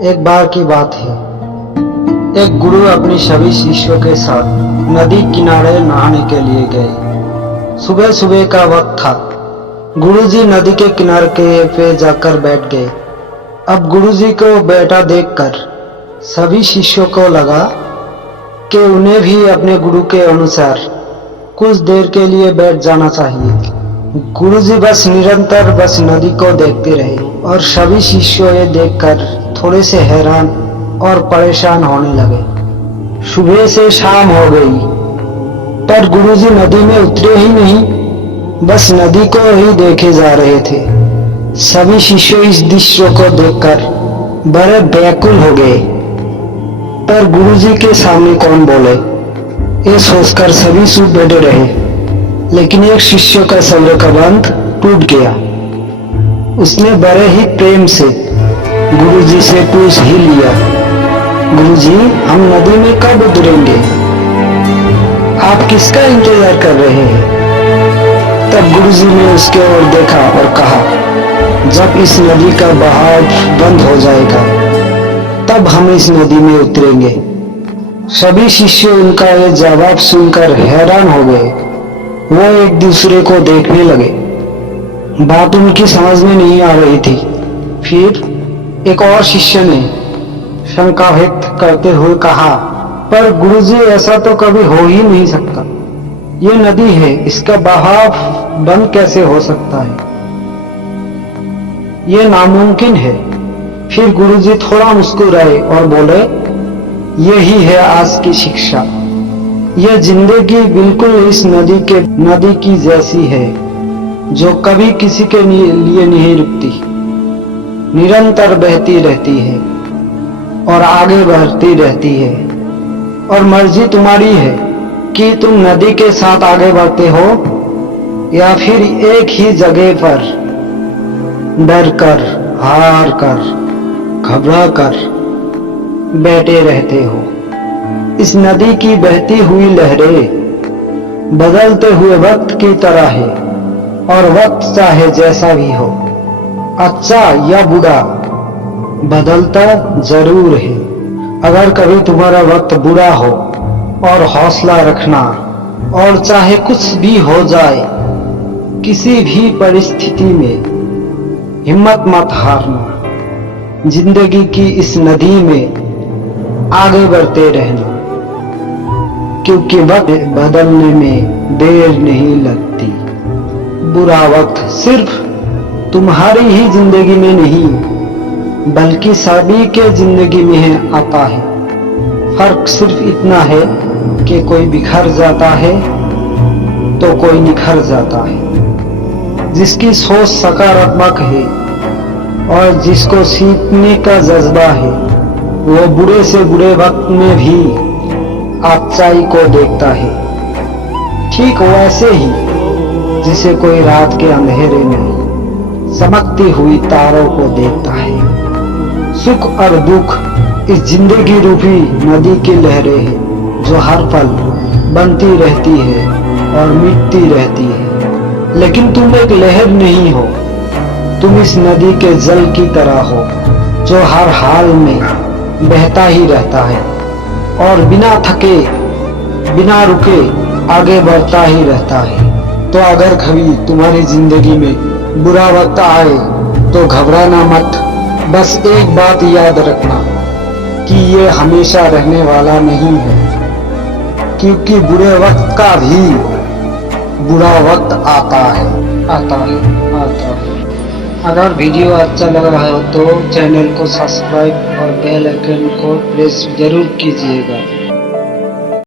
एक बार की बात है, एक गुरु अपने सभी शिष्यों के साथ नदी किनारे नहाने के लिए गए। सुबह सुबह का वक्त था। गुरुजी नदी के किनारे पे जाकर बैठ गए। अब गुरुजी को बैठा देखकर सभी शिष्यों को लगा कि उन्हें भी अपने गुरु के अनुसार कुछ देर के लिए बैठ जाना चाहिए। गुरुजी बस निरंतर नदी को देखते रहे और सभी शिष्यों ये देखकर थोड़े से हैरान और परेशान होने लगे। सुबह से शाम हो गई, पर गुरुजी नदी में उतरे ही नहीं, बस नदी को ही देखे जा रहे थे। सभी शिष्य इस दृश्य को देखकर बड़े व्याकुल हो गए, पर गुरुजी के सामने कौन बोले, ये सोचकर सभी चुप बैठे रहे। लेकिन एक शिष्य का सब्र का बंध टूट गया। उसने बड़े ही प्रेम से गुरुजी से पूछ ही लिया, गुरुजी, हम नदी में कब उतरेंगे? आप किसका इंतजार कर रहे हैं? तब गुरुजी ने उसके ओर देखा और कहा, जब इस नदी का बहाव बंद हो जाएगा तब हम इस नदी में उतरेंगे। सभी शिष्य उनका ये जवाब सुनकर हैरान हो गए। वो एक दूसरे को देखने लगे। बात उनकी समझ में नहीं आ रही थी। फिर एक और शिष्य ने शंका व्यक्त करते हुए कहा, पर गुरुजी, ऐसा तो कभी हो ही नहीं सकता। ये नदी है, इसका बहाव बंद कैसे हो सकता है? ये नामुमकिन है। फिर गुरुजी थोड़ा मुस्कुराए और बोले, यही है आज की शिक्षा। यह जिंदगी बिल्कुल इस नदी की जैसी है, जो कभी किसी के लिए नहीं रुकती, निरंतर बहती रहती है और आगे बढ़ती रहती है। और मर्जी तुम्हारी है कि तुम नदी के साथ आगे बढ़ते हो या फिर एक ही जगह पर डर कर, हार कर, घबरा कर बैठे रहते हो। इस नदी की बहती हुई लहरें बदलते हुए वक्त की तरह है, और वक्त चाहे जैसा भी हो, अच्छा या बुरा, बदलता जरूर है। अगर कभी तुम्हारा वक्त बुरा हो और हौसला रखना, और चाहे कुछ भी हो जाए, किसी भी परिस्थिति में हिम्मत मत हारना। जिंदगी की इस नदी में आगे बढ़ते रहना, क्योंकि वक्त बदलने में देर नहीं लगती। बुरा वक्त सिर्फ तुम्हारी ही जिंदगी में नहीं, बल्कि सभी के जिंदगी में आता है। फर्क सिर्फ इतना है कि कोई बिखर जाता है तो कोई निखर जाता है। जिसकी सोच सकारात्मक है और जिसको सीखने का जज्बा है, वो बुरे से बुरे वक्त में भी अच्छाई को देखता है। ठीक वैसे ही जिसे कोई रात के अंधेरे में चमकती हुई तारों को देखता है। सुख और दुख इस जिंदगी रूपी नदी की लहरें हैं, जो हर पल बनती रहती है और मिटती रहती है। लेकिन तुम एक लहर नहीं हो, तुम इस नदी के जल की तरह हो, जो हर हाल में बहता ही रहता है और बिना थके, बिना रुके आगे बढ़ता ही रहता है। तो अगर कभी तुम्हारी जिंदगी में बुरा वक्त आए तो घबराना मत। बस एक बात याद रखना कि ये हमेशा रहने वाला नहीं है, क्योंकि बुरे वक्त का भी बुरा वक्त आता है। अगर वीडियो अच्छा लग रहा हो तो चैनल को सब्सक्राइब और बेल आइकन को प्रेस जरूर कीजिएगा।